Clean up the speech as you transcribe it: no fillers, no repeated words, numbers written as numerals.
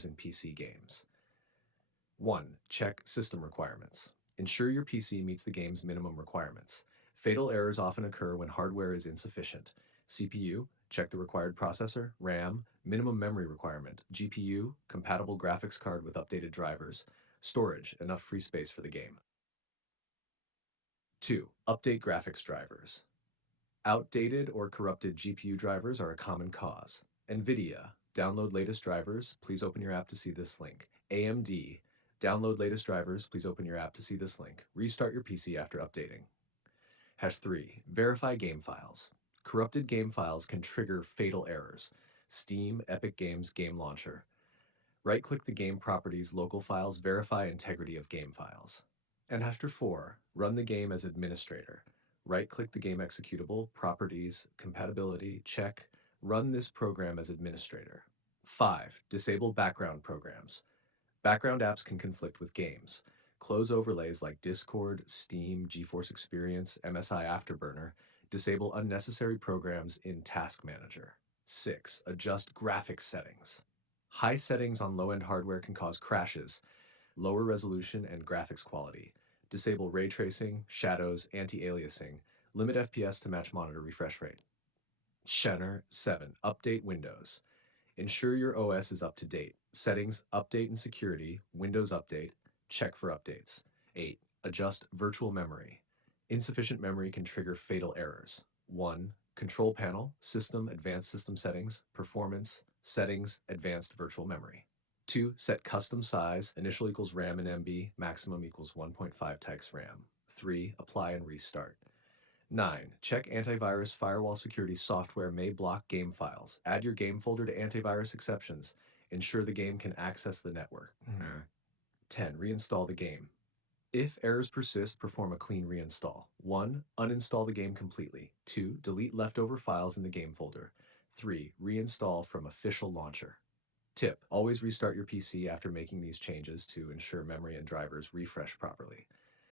errors in PC games. 1. Check system requirements. Ensure your PC meets the game's minimum requirements. Fatal errors often occur when hardware is insufficient. CPU, check the required processor, RAM, minimum memory requirement, GPU, compatible graphics card with updated drivers, storage, enough free space for the game. 2. Update graphics drivers. Outdated or corrupted GPU drivers are a common cause. NVIDIA, download latest drivers, please open your app to see this link. AMD, download latest drivers, please open your app to see this link. Restart your PC after updating. #3. Verify game files. Corrupted game files can trigger fatal errors. Steam, Epic Games Game Launcher. Right-click the game properties, local files, verify integrity of game files. And #4. Run the game as administrator. Right-click the game executable, properties, compatibility, check. Run this program as administrator. 5. Disable background programs. Background apps can conflict with games. Close overlays like Discord, Steam, GeForce Experience, MSI Afterburner. Disable unnecessary programs in Task Manager. 6. Adjust graphics settings. High settings on low-end hardware can cause crashes, lower resolution, and graphics quality. Disable ray tracing, shadows, anti-aliasing. Limit FPS to match monitor refresh rate. 7. Update Windows. Ensure your OS is up to date. Settings, update and security, Windows Update, check for updates. 8. Adjust virtual memory. Insufficient memory can trigger fatal errors. 1. Control panel, system, advanced system settings, performance, settings, advanced virtual memory. 2. Set custom size, initial equals RAM in MB, maximum equals 1.5 times RAM. 3. Apply and restart. 9. Check antivirus firewall security software may block game files. Add your game folder to antivirus exceptions. Ensure the game can access the network. 10. Reinstall the game. If errors persist, perform a clean reinstall. 1. Uninstall the game completely. 2. Delete leftover files in the game folder. 3. Reinstall from official launcher. Tip: always restart your PC after making these changes to ensure memory and drivers refresh properly.